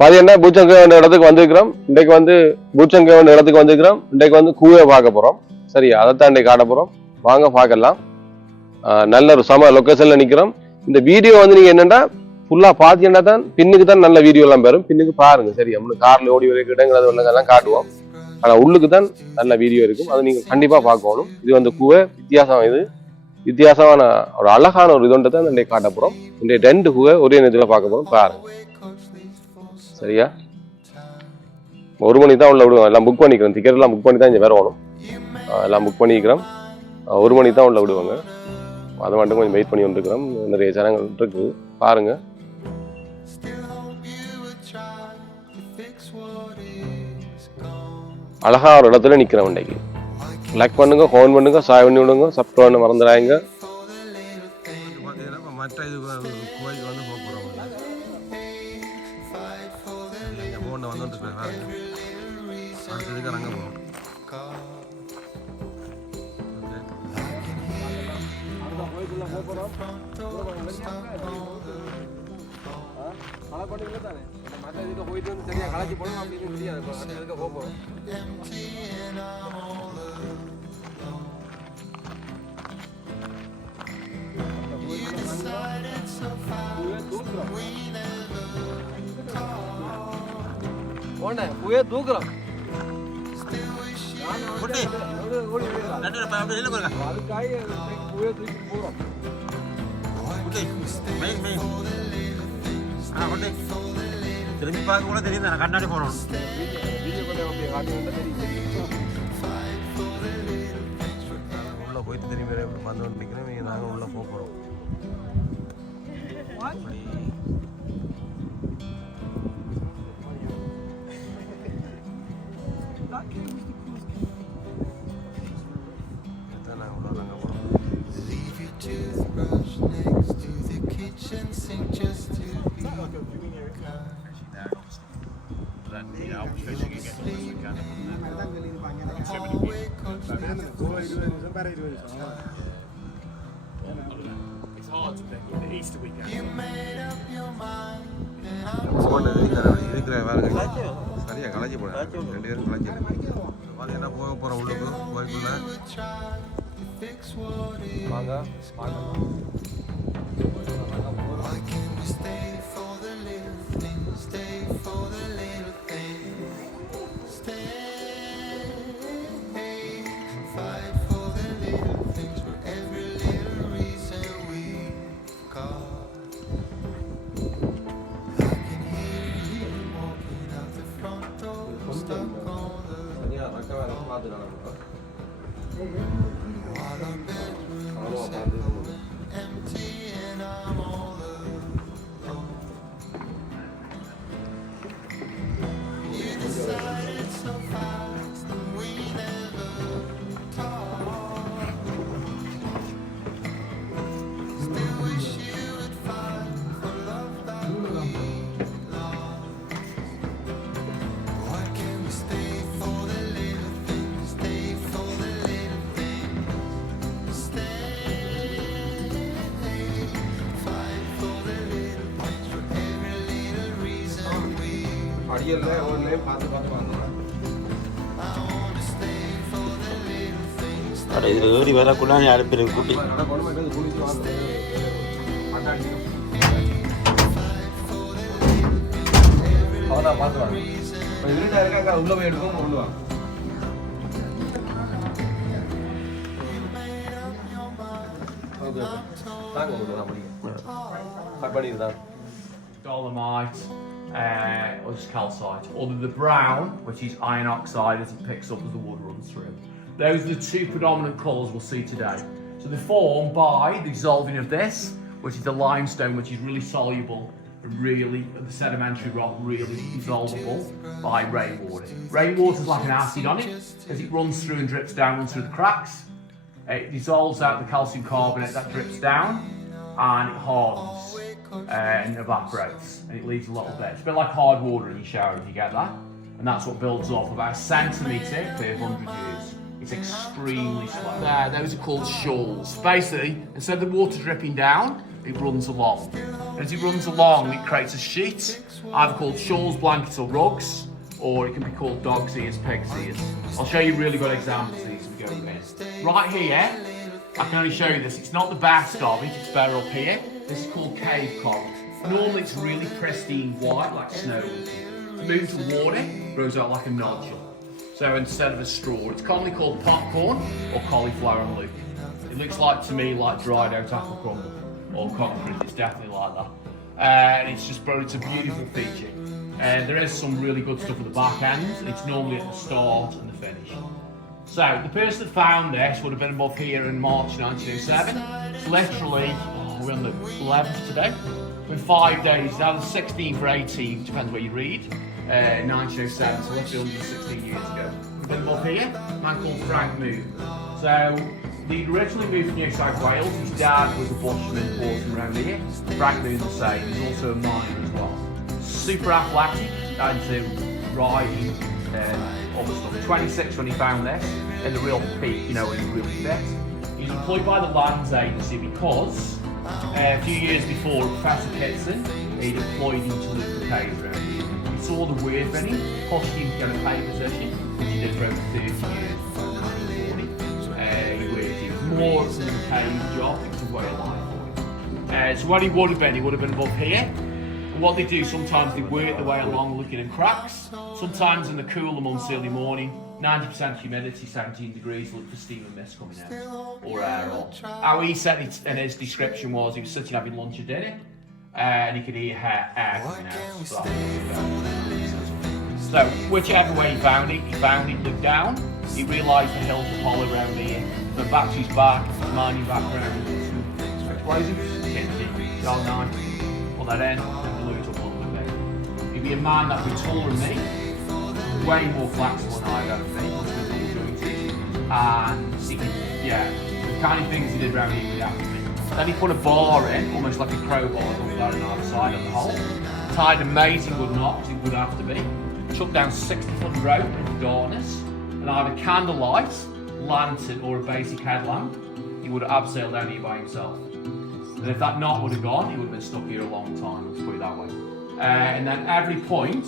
பாத்தீங்கன்னா பூச்சன் கேவ் இடத்துக்கு வந்திருக்கிறோம். இன்றைக்கு வந்து பூச்சன் கேவ் இடத்துக்கு வந்திருக்கிறோம். இன்றைக்கு வந்து கூவை பார்க்க போறோம். சரி, அதைத்தான் இன்றைக்கு காட்ட போறோம். வாங்க பார்க்கலாம். நல்ல ஒரு சம லொக்கேஷன்ல நிக்கிறோம். இந்த வீடியோ வந்து நீங்க என்னன்னா ஃபுல்லா பாத்தீங்கன்னா தான் பின்னுக்கு தான் நல்ல வீடியோ எல்லாம் பெறும். பின்னுக்கு பாருங்க. சரி, நம்ம கார்ல ஓடி வரைக்கும் இடங்கிறது எல்லாம் காட்டுவோம். ஆனா உள்ளுக்கு தான் நல்ல வீடியோ இருக்கும். அதை நீங்க கண்டிப்பா பார்க்கணும். இது வந்து கூவை வித்தியாசம். இது வித்தியாசமான ஒரு அழகான ஒரு இதொன்றதை இன்றைக்கு காட்ட போறோம். இன்றைய 2 கூவை ஒரே நேரத்தில் பார்க்க போறோம். பாருங்க. சரியா, 1 மணி தான் உள்ள விடுவோம். எல்லாம் புக் பண்ணிக்கிறோம். டிக்கெட் எல்லாம் புக் பண்ணி தான் இங்கே வரணும். எல்லாம் புக் பண்ணிக்கிறோம். 1 மணி தான் உள்ள விடுவாங்க. அதை மட்டும் கொஞ்சம் வெயிட் பண்ணி வந்துருக்கிறோம். நிறைய ஜனங்கள் இருக்கு பாருங்க. அழகா ஒரு இடத்துல நிக்கிறோம். இன்றைக்கு லைக் பண்ணுங்க, ஃபோன் பண்ணுங்க, சாய் பண்ணி விடுங்க, சப்ஸ்கிரைப் பண்ண மறந்துடாங்க. மற்ற இது கோயிலுக்கு வந்து போக போறோம். போன வந்துட்டு அடுத்ததுக்கு அங்கே போகிறோம். போயிட்டு வந்து சரியா களைச்சி போனோம் அப்படின்னு தெரியாது. போகிறோம். புய தூக்குறோம். திரும்பி பார்க்க கூட தெரியுது. கண்ணாடி போறோம். உள்ள போயிட்டு திரும்பி வந்து நிற்கிறேன். நாங்கள் உள்ள போகிறோம். சரியா கலைச்சி போன 2 பேரும் கலைச்சி என்ன போக போற உள்ளுக்கு கோயிலுக்குள்ள வாங்க. இதில் ஏறி வரக்குள்ள அடுப்பில் கூட்டி உள்ள போய் எடுக்கும் கொள்ளுவாங்க. Dolomite, or just calcite, or the brown, which is iron oxide as it picks up as the wood runs through. Those are the 2 predominant colours we'll see today. So they form by the dissolving of this, which is the limestone, which is really soluble, really, the sedimentary rock, really dissolvable by rainwater. Rainwater is like an acid on it, as it runs through and drips down through the cracks. It dissolves out the calcium carbonate that drips down, and it hardens and evaporates, and it leaves a little bit. It's a bit like hard water in your shower if you get that, and that's what builds up about a centimetre per 100 years. It's extremely slow. Those are called shoals. Basically, instead of the water dripping down, it runs along. And as it runs along, it creates a sheet, either called shawls, blankets, or rugs, or it can be called dog's ears, pig's ears. I'll show you really good examples of these as we go in. Right here, I can only show you this. It's not the best of it, it's better up here. This is called cave coral. Normally it's really pristine white, like snow. Move to water, it grows out like a nodule. So instead of a straw, it's commonly called popcorn or cauliflower and loop. It looks like, to me, like dried out apple crumble or concrete. It's definitely like that. And it's a beautiful feature. There is some really good stuff at the back end. It's normally at the start and the finish. So the person that found this would have been above here in March 1907. It's literally, we're on the 11th today. We're 5 days, that was 16th or 18th, depends what you read. 1907, so literally under 16 years ago. We've been above here, a man called Frank Moon. So he originally moved from New South Wales. His dad was a bushman walking around here. Frank Moon the same, he's also a miner as well. Super athletic, into riding, all the stuff. 26 when he found this, in the real peak, you know, in the real fit. He was employed by the Lands Agency because a few years before, Professor Kitson, he'd employed him to look for caves around here. He saw the worth in him, pushed him to get a pay position, which he did for over 30 years. He worked, it was more than a cave job, it was a way of life for him. So what he would have been above here. And what they do, sometimes they work their way along looking in cracks, sometimes in the cooler months, early morning, 90% humidity, 17 degrees, look for steam and mist coming out, or air on. How he said it in his description was he was sitting having lunch or dinner, and he could hear air coming out. So whichever way he found it, looked down, he realised the hills were hollow around here, went back to his back, his mining background, explosives, TNT, Shell 9, put that in, and blew it up a little bit. He'd be a man that would be taller than me, way more flexible than I've ever been, and he could, the kind of things he did around here, then he put a bar in, almost like a crowbar, on either side of the hole, tied amazing good knots, it would have to be, chucked down 60-foot rope into darkness, and either candlelight, lantern, or a basic headlamp, he would have abseiled down here by himself. And if that knot would have gone, he would have been stuck here a long time, let's put it that way. And then every point,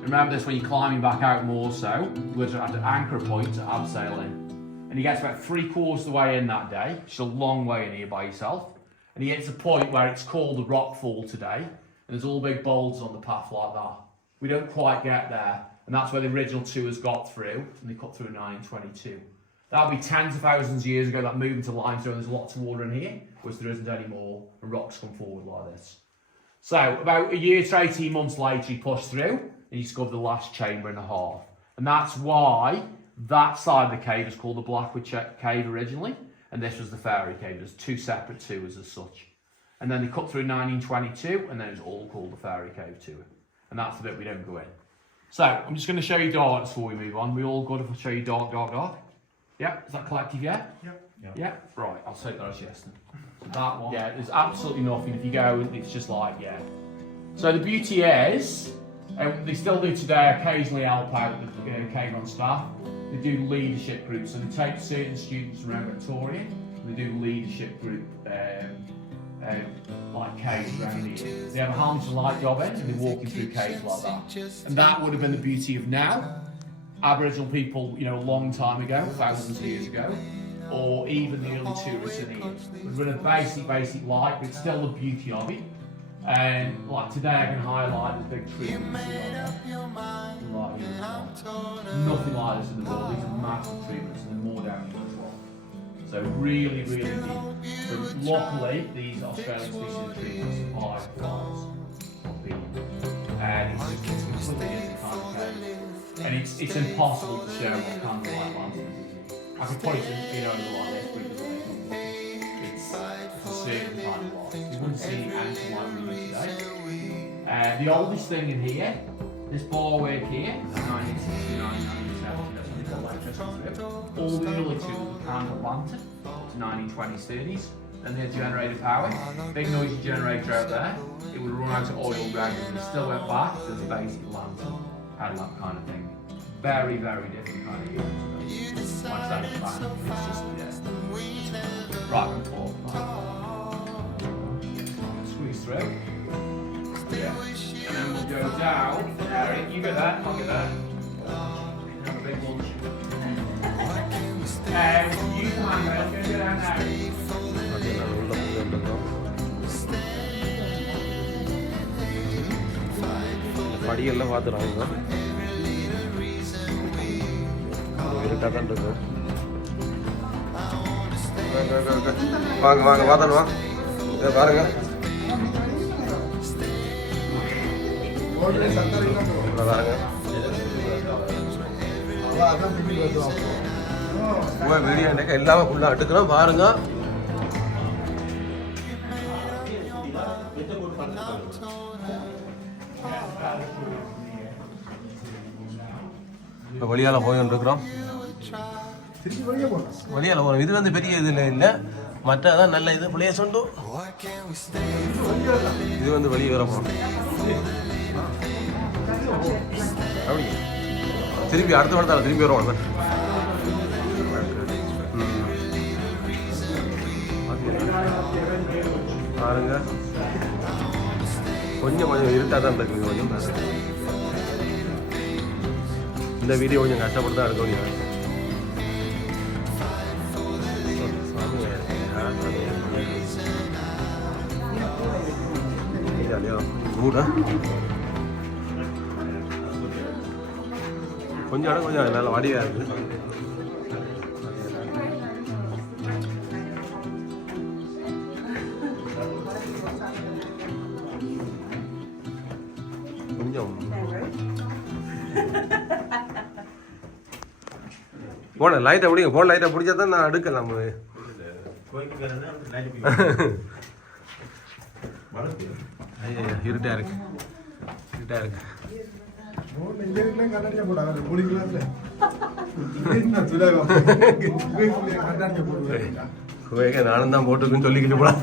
remember this when you're climbing back out more so, you would have to anchor a point to abseil in. And he gets about 3/4 of the way in that day, which is a long way in here by yourself. And he hits a point where it's called the rock fall today, and there's all big boulders on the path like that. We don't quite get there, and that's where the original tours got through, and they cut through in 1922. That'll be tens of thousands of years ago, that movement to limestone, there's lots of water in here, which there isn't anymore, and rocks come forward like this. So, about a year to 18 months later, he pushed through, and he discovered the last chamber and a half. And that's why that side of the cave is called the Blackwood Cave originally, and this was the Fairy Cave. There's two separate tours as such. And then they cut through in 1922, and then it was all called the Fairy Cave tour. And that's the bit we don't go in. So, I'm just going to show you darts before we move on. We all good if I show you dark? Yeah? Is that collective, yeah? Yeah? Right, I'll take that as yes then. So that one. Yeah, there's absolutely nothing. If you go, it's just like, yeah. So the beauty is, and they still do today, occasionally help out the cave on staff. They do leadership groups, so they take certain students around Victoria, and they do leadership group, like caves around here. They have a harmless light job in, and they're walking through caves like that. And that would have been the beauty of now. Aboriginal people, you know, a long time ago, thousands of years ago, or even the early tourists in here, would have been a basic light, but still the beauty of it. And like today, I can highlight this big tree. Nothing like this in the world. These are massive trees, and there's more down here as well. So really, really deep. But luckily, these Australian species of trees survive fires. And it's completely different kind of cave. And it's impossible to show what kind of light lanterns is. I could put it in over like this, but it's a certain kind of light. You wouldn't see anything like we do today. The oldest thing in here, this bar work here, 1969, 1970, that's when they got electricity through. All the early tools were candle lantern to 1920s, 30s. Then they had generator power, big noisy generator out there. It would run out of oil ground, and it still went back to the basic lantern, headlamp kind of thing. Very, very different kind of unit. Like that fan, it's just, yeah. Right, and forth. through. Yeah. And then we'll go down. Eric, you get that, I'll get that. Have a big lunch. You come on, man. Let's go down now. படியெல்லாம் பார்த்துருவாங்க இருட்டாக தான் இருக்கும். வாங்க வாங்க பார்த்துடுவோம். இதை பாருங்க பாருங்க video எல்லாமே ஃபுல்லாக எடுக்கிறோம் பாருங்க. இப்போ வெளியால் போயிட்டுருக்குறோம். வெளியால் போகிறோம். இது வந்து பெரிய இதில் இல்லை, மற்ற அதான் நல்ல இது பிள்ளைய சொண்டு. இது வந்து வெளியே வர போகிறோம். அப்படி திருப்பி அடுத்த வாரத்தால் திருப்பி வருவோம். பாருங்க கொஞ்சம் கொஞ்சம் இருட்டாக தான் இருக்குது. கொஞ்சம் இந்த வீடியோ கொஞ்சம் கஷ்டப்பட்டு தான் எடுக்க முடியாது. கூட கொஞ்சம் இடம் கொஞ்சம் நல்ல வடிவாக இருக்குது. கொஞ்சம் போன லைட்டை பிடிங்க. போன லைட்டை பிடிச்சா தான் நான் எடுக்கலாம். இருட்டா இருக்கு, இருட்டா இருக்கு. நானும் தான் போட்டுருக்குன்னு சொல்லிக்கிட்டு போலாம்.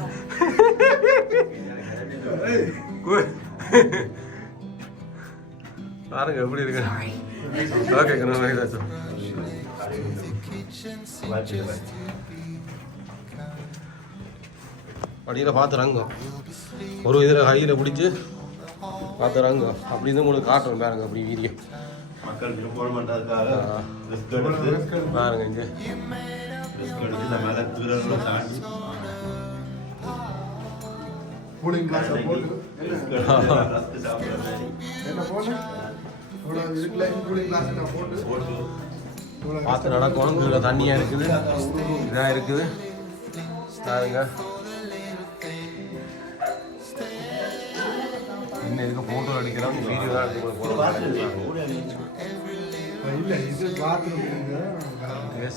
பாருங்க எப்படி இருக்கு. ஓகே படியில் பார்த்துறாங்க. ஒரு இதில் கையில் பிடிச்சி பார்த்துறாங்க. அப்படின்னு உங்களுக்கு காட்டுறோம் பாருங்க. அப்படி வீடியோ பாருங்க. இங்கே பார்த்து நடக்கணும். கீழே தண்ணியாக இருக்குது, இதாக இருக்குது. பாருங்க என்ன இதுக்கு ஃபோட்டோ அடிக்கிறோம், வீடியோ தான் எடுத்து போட்டோ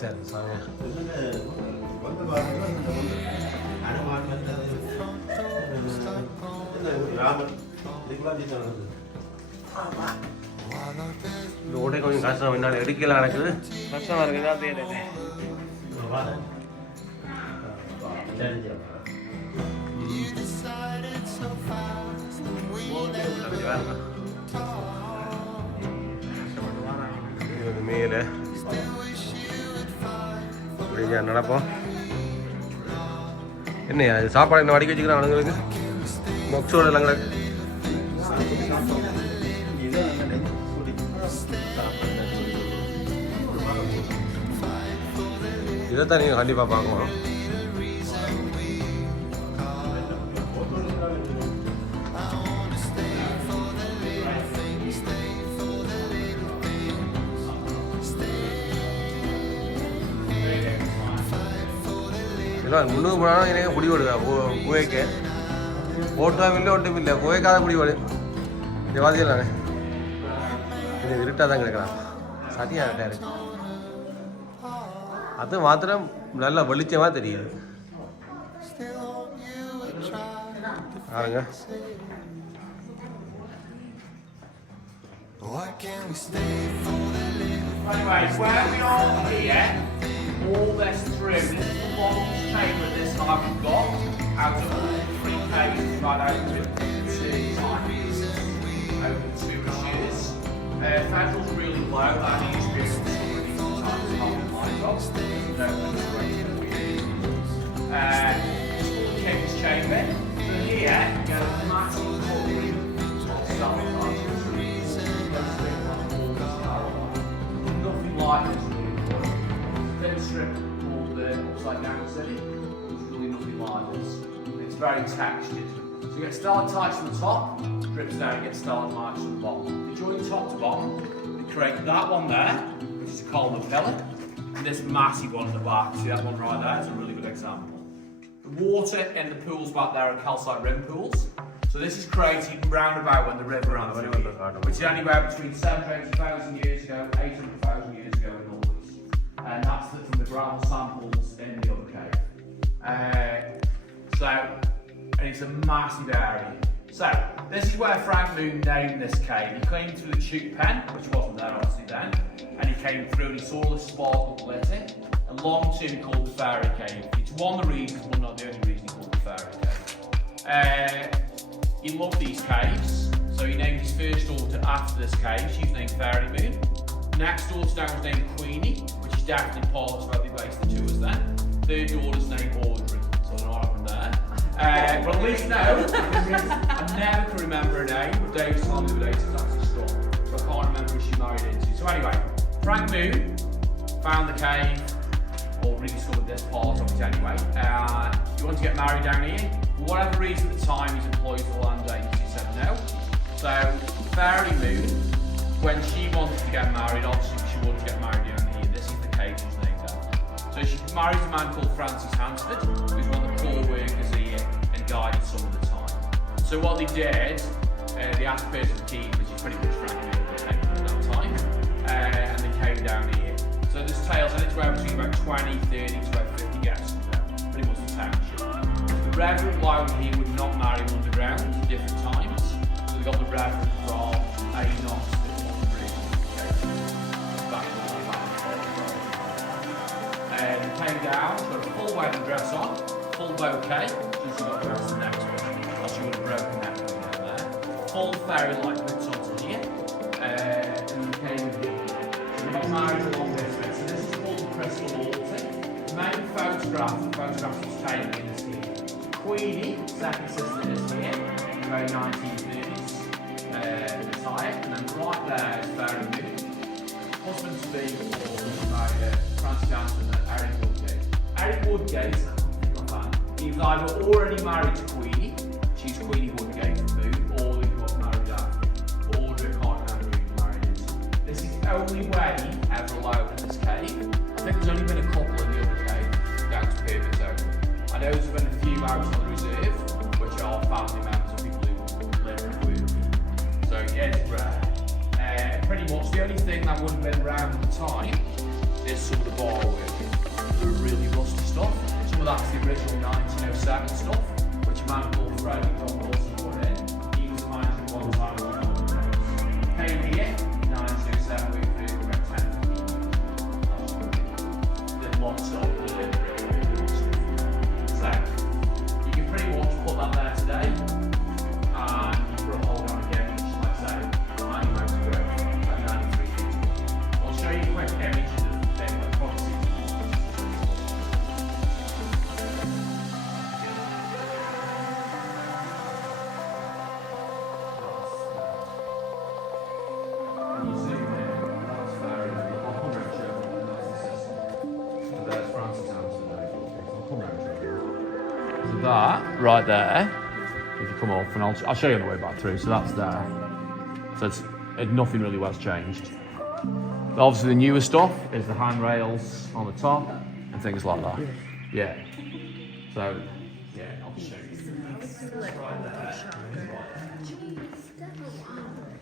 சார் சாங்க. இந்த ஓட்டை கொஞ்சம் கஷ்டம், என்னால் எடுக்கலாம் நடக்குது, கஷ்டமாக இருக்குது. தான் தெரியல. மேலே நடப்போம். என்னையா சாப்பாடு என்ன வடிக்க வச்சுக்கிறேன் அவனுங்களுக்கு. மொக்ஸோட எல்லாம் கிடக்கு. இதைத்தான் நீங்கள் கண்டிப்பாக பார்க்கணும். முன்னூறு போனாலும் எனக்கு பிடி விடுவேன். குவைக்கு ஓட்டம் இல்லை, ஒன்றும் இல்லை. குவைக்காத பிடி விடு. இது வாதிக்கலாங்க. இது இருட்டாக தான் கிடைக்கலாம். சரியாக இருட்டாக இருக்கு. அது மாத்திரம் நல்லா வெளிச்சமாக தெரியுது. பாருங்க. All this through. This is the longest chamber this time we've got out of all the 3 caves we've had open 2 times over 2 years. Federal's really low. That needs to be somebody sometimes half the line drop. Just all the king's chamber. So here you go. like this thin strip called the upside down city. There's really nothing like this. It's very textured. So you get stalactites on the top, drips down, you get stalagmites on the bottom. If you join top to bottom, you create that one there, which is a column of pillar, and this massive one at the back. See that one right there? It's a really good example. The water in the pools back there are calcite rim pools. So this is created round about when the river ran through it, which is only about between 780,000 years ago, 800,000 years ago in all these. And that's from the gravel samples in the other cave. And it's a massive area. So this is where Frank Moon named this cave. He came through the Chute Pen, which wasn't there obviously then, and he came through and he saw the sparkle glitting. And long term called the Fairy Cave. It's one of the reasons, but not the only reason he called the Fairy Cave. He loved these caves, so he named his first daughter after this cave. She was named Fairy Moon. Next daughter down was named Queenie, which is definitely part of where they based the tours then. Third daughter's named Audrey, so I don't know what happened there. But at least now, I never can remember her name, but Dave's telling me the dates is actually strong. So I can't remember who she married into. So anyway, Frank Moon found the cave, or rediscovered this part of it anyway. You want to get married down here? For whatever reason at the time, his employees at the land agency said no. So Fairy Moon, when she wanted to get married, obviously she wanted to get married down here. This is the cave she's named after. So she married a man called Francis Hansford, who's one of the core workers here and guided some of the time. So what they did, they asked Percy the Key, which is pretty much Frank Moon at that time, and they came down here. So there's tales anywhere between about 20, 30 to about 50 guests now, pretty much the township. The Reverend Loud here would not marry him underground at different times. So they got the Reverend from Enoch, and he came down, got a full wedding dress on, full bouquet, since she got the rest of the next one, or she would have broken that one down there. Full fairy-like bits onto here, and he came in here. So they got married along this bit. So this is called the Crystal Altar. The main photograph was taken in this here. Queenie, second sister, is here, in about 1930s, attire, and then right there is Fairy Moon. Husband to be by Francis Johnson and Eric Woodgate. Eric Woodgate, he was either already married to Queenie, she's Queenie Woodgate from Moon, or he got married after. Audrey can't remember who he married into. This is the only wedding ever allowed in this cave. I think there's only been a couple in the other cave down to Pyramids only. I know there's been a few out on the reserve, which are family members of people who live and work. So yeah, it's rare. Pretty much the only thing that wouldn't have been around at the time is some of the bar work. The really rusty stuff. Some of that's the original 1907 stuff, which a man called Freddie John Wilson put in. He was the manager at one time when we got the house. Came here in 1907, we were about 10 15. Did lots of really stuff. So you can pretty much put that there today, and you put a hole down again, which like I say, 90 miles to go. I'll show you a quick image of the thing that property. You zoom in, that's Fairy. I'll come round and show you. That's the system. So there's Francis Hampson. I'll come round and show you. So that, right there, if you come up, and I'll show you on the way back through, so that's there. So nothing really was changed. Obviously the newer stuff is the handrails on the top and things like that. Yeah. So, yeah, I'll show you. Right there.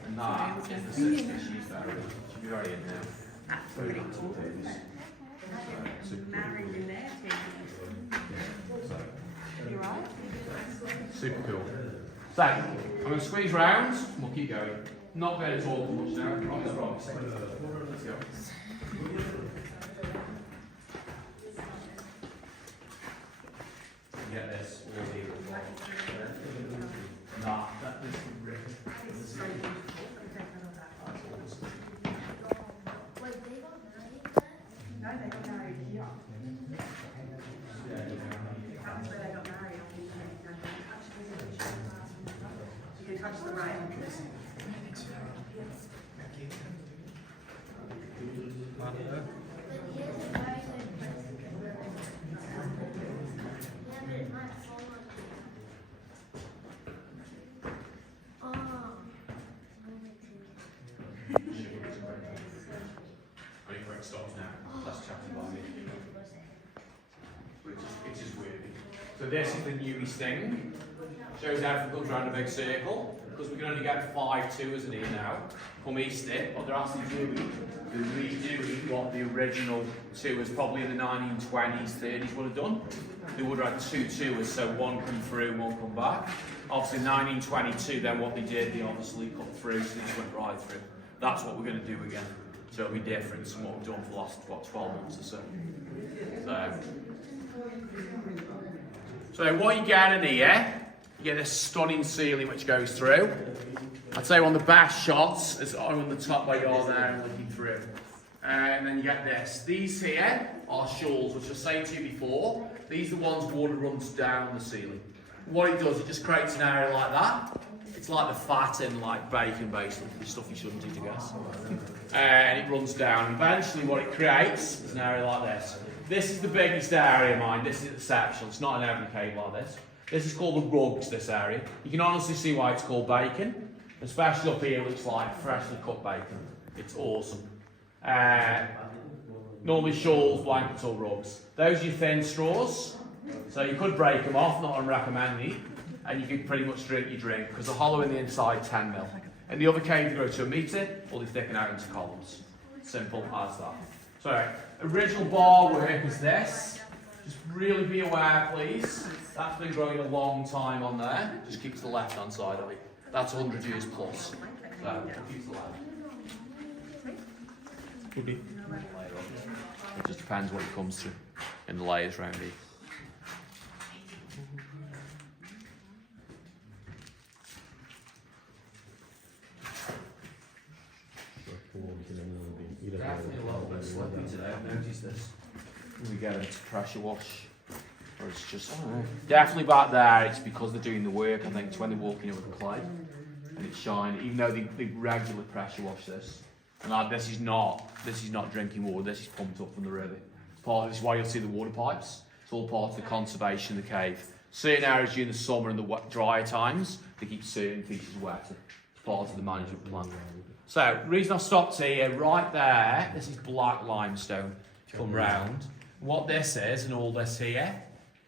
And that is the sister she's there. She'll be very in now. Very good to do this. Super cool. So, I'm going to squeeze round and we'll keep going. Not going to talk much now, right as well. Let's go. Get this all here. Nah, that is really. No, they got married here. That's where they got married. You can touch the rail. it stops now. That's chatting by me. But it is weird. So this is the newest thing. Shows how it comes around a big circle. Because we can only get 5 tours in here now. Come Easter, what they're actually doing, they're redoing what the original tours probably in the 1920s, 30s would have done. They would have had 2 tours, so one come through, one come back. Obviously in 1922, then what they did, they obviously cut through, so they just went right through. That's what we're going to do again. So it'll be different from what we've done for the last, 12 months or so. So what you get in here, you get this stunning ceiling which goes through. I'd say one of the best shots is on the top where you're there and looking through. And then you get this. These here are shawls, which I was saying to you before. These are the ones water runs down the ceiling. What it does, it just creates an area like that. It's like the fat in like bacon, basically, the stuff you shouldn't eat, I guess. And it runs down. And eventually what it creates is an area like this. This is the biggest area, mind. This is exceptional. It's not in every cave like this. This is called the rugs, this area. You can honestly see why it's called bacon. Especially up here, it looks like freshly cut bacon. It's awesome. Normally shawls, blankets or rugs. Those are your thin straws. So you could break them off, not recommended. And you could pretty much drink your drink because the hollow in the inside 10 mil. In the other cave you go to a metre or they thicken out into columns. Simple as that. So original bar work is this. Just really be aware please. That's been growing a long time on there. Just keeps the left hand side of it. That's 100 years plus. So it keeps the left. Could be. It just depends what it comes to in the layers around here. Definitely a little bit slippy today, I've noticed this. We get into pressure wash, or it's just, I don't know. Definitely back there, it's because they're doing the work, I think, it's when they're walking over the clay, and it's shiny, even though they regularly pressure wash this. And this is not drinking water, this is pumped up from the river. This is why you'll see the water pipes. It's all part of the conservation of the cave. Certain areas during the summer and the drier times, they keep certain pieces wetter. It's part of the management plan. So, the reason I've stopped here, right there, this is black limestone. Come round. What this is, and all this here,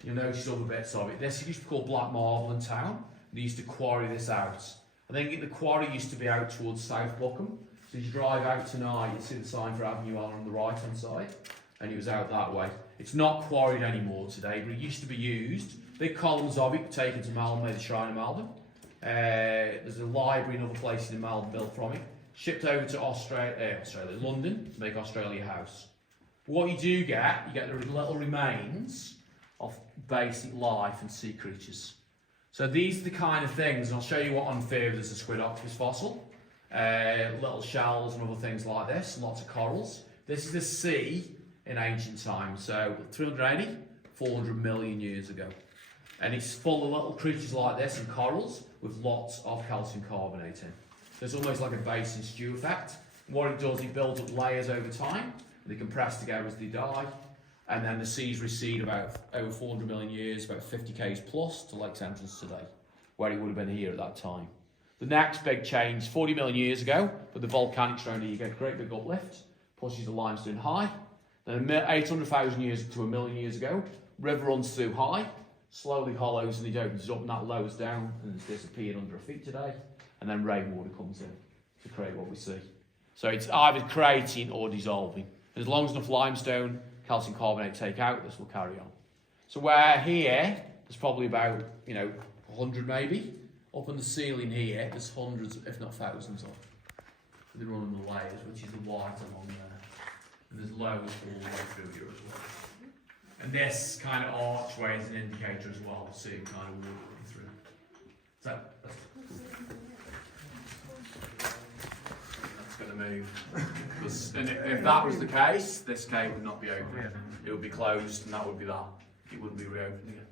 you'll notice other bits of it. This used to be called black marble in town. They used to quarry this out. I think the quarry used to be out towards South Buchan. So you drive out tonight, you see the sign for Avenue L on the right hand side, and it was out that way. It's not quarried anymore today, but it used to be used. Big columns of it taken to Melbourne, the Shrine of Melbourne. There's a library and other places in Melbourne built from it. Shipped over to London to make Australia House. What you do get, you get the little remains of basic life and sea creatures. So these are the kind of things, and I'll show you what on further. There's a squid octopus fossil, little shells and other things like this, and lots of corals. This is the sea in ancient times, so 380, 400 million years ago. And it's full of little creatures like this and corals with lots of calcium carbonate in. So it's almost like a base and stew effect. What it does, it builds up layers over time. They compress together as they die. And then the seas recede about over 400 million years, about 50 k's plus to Lake's entrance today, where it would have been here at that time. The next big change, 40 million years ago, with the volcanics around here, you get a great big uplift, pushes the limestone high. Then 800,000 years to a million years ago, river runs through high, slowly hollows and it opens up and that lowers down and it's disappeared under our feet today. And then rainwater comes in to create what we see. So it's either creating or dissolving. As long as enough limestone, calcium carbonate take out, this will carry on. So where here, there's probably about, 100 maybe. Up on the ceiling here, there's hundreds, if not thousands of. They run on the layers, which is the white along there. And there's loads all the way through here as well. And this kind of archway is an indicator as well, to see kind of water running through. So, that's going to move. And if that was the case, this cave would not be open. It would be closed, and that would be that. It wouldn't be reopened again.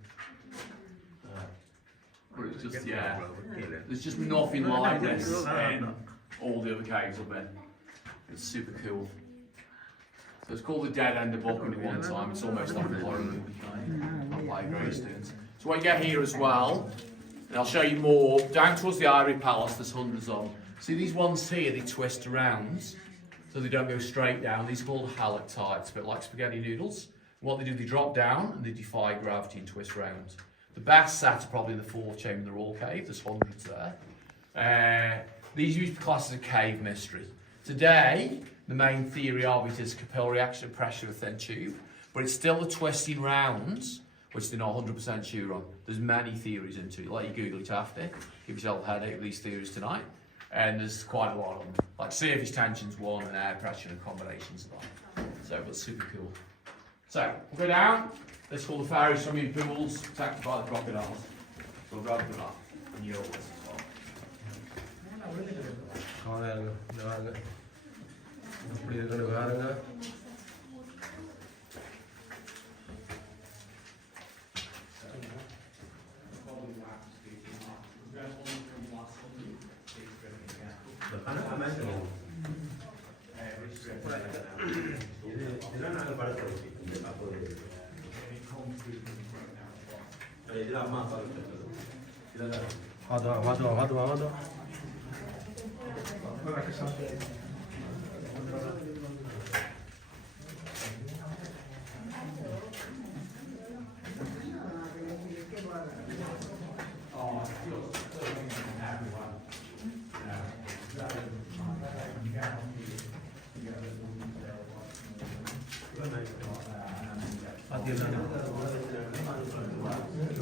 But it's just, there's just nothing like this in all the other caves up there. It's super cool. So it's called the Dead End of Buchan at one time. It's almost like a horror movie kind of, like Greystones. So what you get here as well, and I'll show you more, down towards the Ivory Palace, there's hundreds of them. See these ones here, they twist around. so they don't go straight down. These are called haloctites, a bit like spaghetti noodles. What they do, they drop down and they defy gravity and twist round. The best set are probably in the fourth chamber in the Royal Cave. There's hundreds there. These used to be classed as a cave mystery. Today, the main theory of it is capillary action and pressure of a thin tube, but it's still the twisting rounds, which they're not 100% sure on. There's many theories into it. Let you Google it after. Give yourself a headache with these theories tonight. And there's quite a lot of them. Like surface tension's one and air pressure and combinations of that. So, but super cool. So, we'll go down. Let's call the fairy swimming pools protected by the crocodiles. So we'll grab them up and yours as well.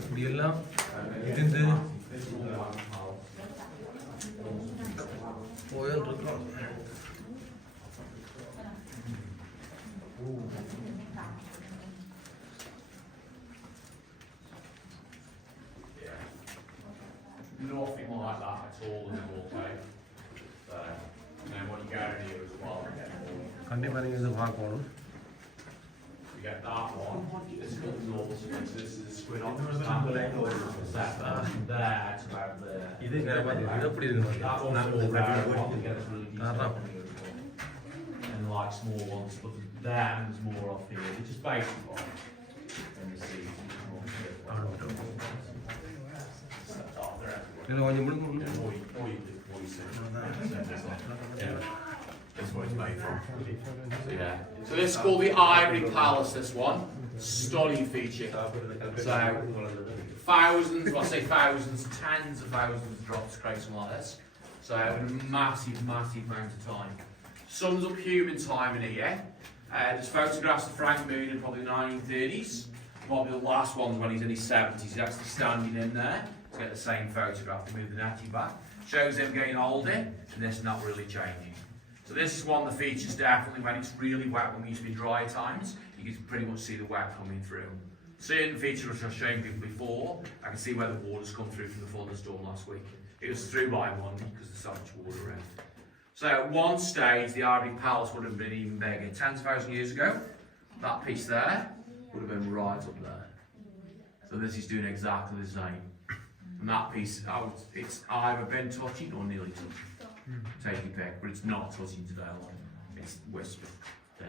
இப்படியெல்லாம் இருந்து போயின்னு இருக்கோம். Nothing like that at all in the Royal Cave. So, and then what you go in here as well. கண்டிப்பாக நீங்கள் இதை பார்க்கணும். You get that one. This is called the normal squid. So this is a squid on the stand. There to about there. இது எப்படி இருக்கு? That one's all round one. You get this really decent one. And like small ones, but then there's more off here, which is basic one. And you see more here. இதில் கொஞ்சம் முழுக்க Or you see. Yeah. That's what it's made from. So yeah. So this is called the Ivory Palace, this one. Stunning feature. So thousands, well I say thousands, tens of thousands of drops to create something like this. So in a massive, massive amount of time. Sums up human time in here. There's photographs of Frank Moon in probably the 1930s. Probably the last one's when he's in his 70s. He's actually standing in there to get the same photograph. They move the netting back. Shows him getting older and this not really changing. So this is one of the features definitely when it's really wet, when we used to be dry times, you can pretty much see the wet coming through. Certain features which I've shown people before, I can see where the water's come through from the thunderstorm last week. It was through by Monday because there's so much water around. So at one stage, the Ivory Palace would have been even bigger. Tens of thousands of years ago, that piece there would have been right up there. So this is doing exactly the same. And that piece, it's either been touching or nearly touching. Take your pick, but it's not touching today. It's whispering. Yeah.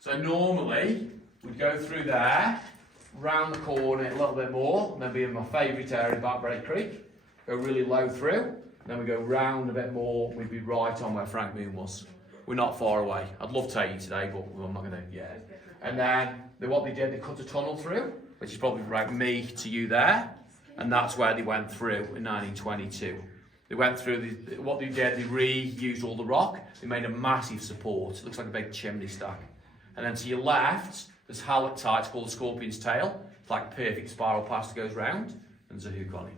So normally we'd go through there, round the corner a little bit more, and then be in my favourite area, Backbreak Creek. Go really low through, then we go round a bit more. We'd be right on where Frank Moon was. We're not far away. I'd love to take you today, but I'm not going to yet. And then what they did, they cut a tunnel through, which is probably like me to you there, and that's where they went through in 1922. They went through, what they did, they reused all the rock, they made a massive support, it looks like a big chimney stack. And then to your left, there's haloctites called the scorpion's tail, it's like a perfect spiral path that goes round, and there's a hook on it.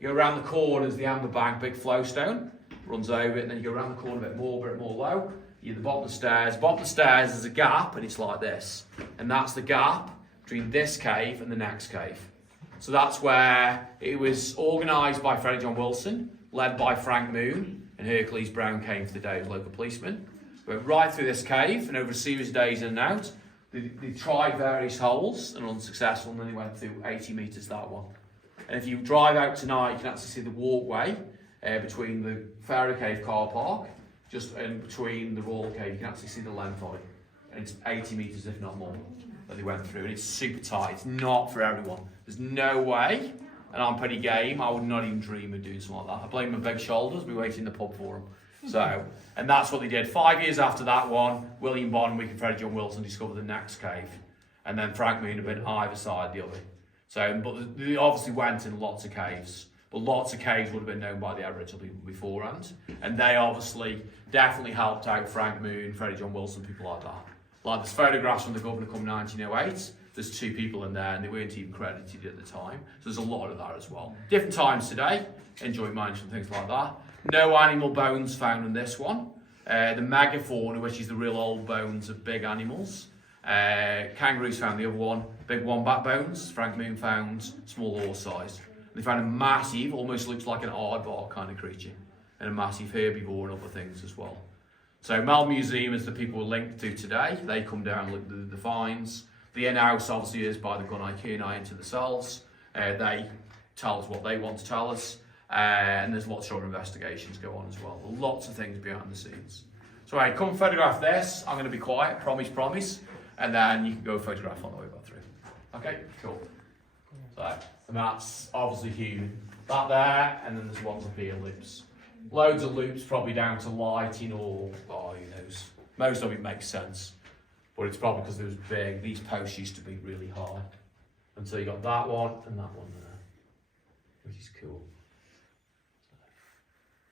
You go around the corner, there's the amber bank, big flowstone, runs over it, and then you go around the corner a bit more low, you're at the bottom of the stairs. Bottom of the stairs, there's a gap, and it's like this. And that's the gap between this cave and the next cave. So that's where it was organised by Freddie John Wilson, led by Frank Moon, and Hercules Brown came for the day as local policemen. Went right through this cave, and over a series of days in and out, they tried various holes and were unsuccessful, and then they went through 80 metres that one. And if you drive out tonight, you can actually see the walkway between the Pharaoh Cave car park, just in between the Royal Cave, you can actually see the length of it. And it's 80 metres, if not more, that they went through, and it's super tight. It's not for everyone. There's no way. And I'm pretty game, I would not even dream of doing something like that. I blame my big shoulders, we wait in the pub for them. So, and that's what they did. 5 years after that one, William Bonwick and Freddie John Wilson discovered the next cave. And then Frank Moon had been either side the other. So, but they obviously went in lots of caves. But lots of caves would have been known by the Aboriginal people beforehand. And they obviously definitely helped out Frank Moon, Freddie John Wilson, people like that. Like there's photographs from the Governor come 1908. There's 2 people in there and they weren't even credited at the time. So there's a lot of that as well. Different times today, enjoy mines and things like that. No animal bones found in this one. The megafauna, which is the real old bones of big animals. Kangaroos found the other one. Big wombat bones. Frank Moon found small horse size. They found a massive, almost looks like an aardvark kind of creature. And a massive herbivore and other things as well. So Melbourne Museum is the people we're linked to today. They come down and look at the finds. The in-house obviously is by the Gunai Kunai into the cells. They tell us what they want to tell us. And there's lots of other investigations go on as well. Lots of things behind the scenes. So right, come photograph this. I'm going to be quiet, promise. And then you can go photograph on the way back through. Okay, cool. So, and that's obviously human. That there, and then there's lots of beer loops. Loads of loops, probably down to lighting or, who knows. Most of it makes sense. But it's probably because it was big. These posts used to be really high. And so you got that one and that one there. Which is cool.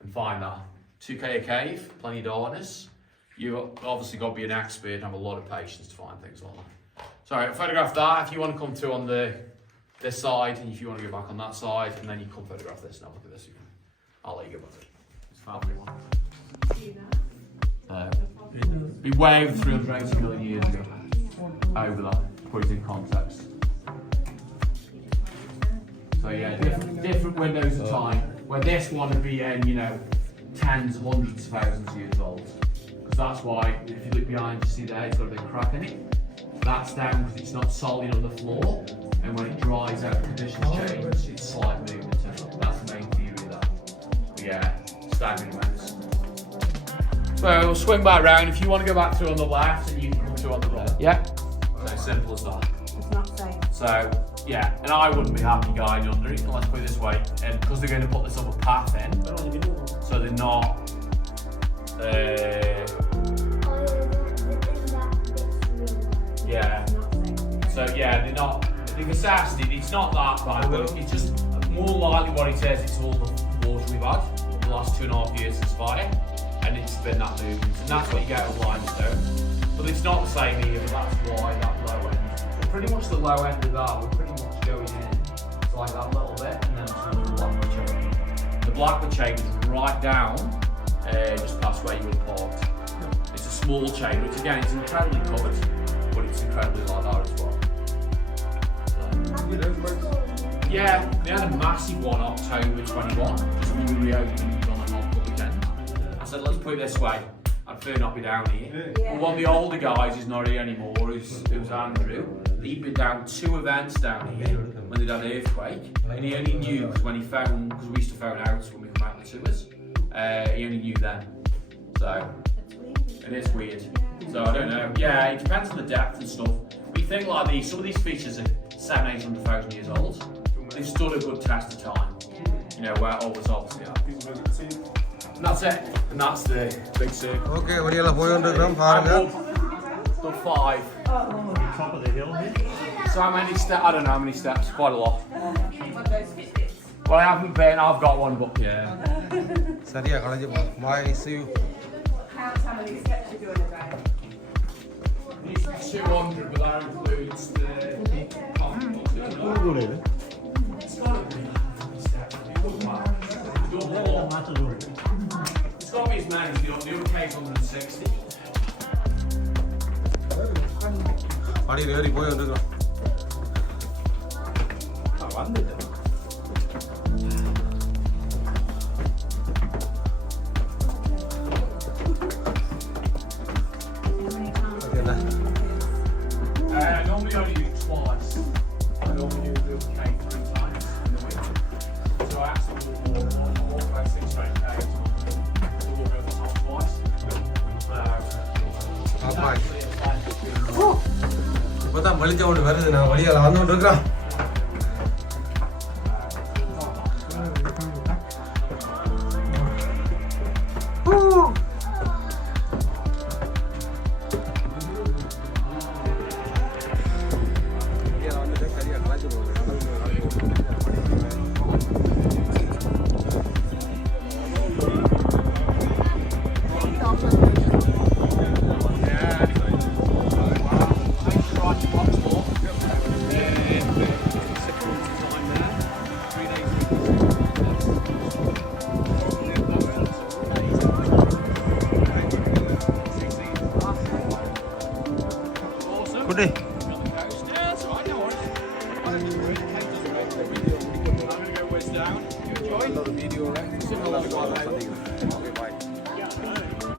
And find that. 2K a cave, plenty of darkness. You've obviously got to be an expert and have a lot of patience to find things like that. So photograph that. If you want to come through on this side, and if you want to go back on that side, and then you come photograph this. Now look at this again. I'll let you go back. It's family one. Be way over 380 million years ago. Over that. Put it in context. So yeah, different windows of time. Where this one would be in, tens, hundreds of thousands of years old. Because that's why, if you look behind, you see there, it's got a big crack in it. That's down because it's not solid on the floor, and when it dries out, conditions change, it's slight movement. That's the main theory of that. But yeah, staggering amounts. So we'll swing back round. If you want to go back through on the left, and you can come through on the right. Yeah? So simple as that. It's not safe. So, yeah, and I wouldn't be happy guiding under it, let's put it this way, and because they're going to put this other path in, so they're not, yeah, so yeah, they're not, the capacity, it's not that bad, but it's just more likely what it is, it's all the water we've had the last 2.5 years since fire, and it's been that movement, and that's what you get with limestone, but it's not the same here, but that's why that low end. Pretty much the low end of that, we're pretty much going in. It's like that little bit, and then it's the Blackwood chain. The Blackwood chain is right down, just past where you would have parked. It's a small chain, which again is incredibly covered, but it's incredibly like that as well. So, yeah, we had a massive one October 21, just when we reopened on an off weekend. I said, let's put it this way. I'd prefer not be down here. Yeah. But one of the older guys who's not here anymore, it was Andrew. He'd been down 2 events down here when they'd had an earthquake, and he only knew when he found, because we used to phone out when we come out the tours, he only knew then. So, it is weird. So I don't know. Yeah, it depends on the depth and stuff. We think like these, some of these features are 700,000-800,000 years old. They've stood a good test of time. Where others obviously are. And that's it. And that's the big circle. Okay, what do you have 400 gram? The 5. On the top of the hill here. So how many steps? I don't know how many steps. Quite a lot. Well, I haven't been. I've got one, but yeah. Saria, why see you? Count how many steps you do in a day. It's 200, but that includes the. It's got to be steps. It doesn't matter. It's got to be as many as the other case 160. What do you 400 gram? Normally I only do it twice. I normally do the cake 3 times in the week. So I actually walk about 6 to 8 days. So we'll go the top twice. இப்போ தான் வலிச்ச ஒன்று வருது நான் வழியால் வந்துட்டு இருக்கிறேன் குட்டி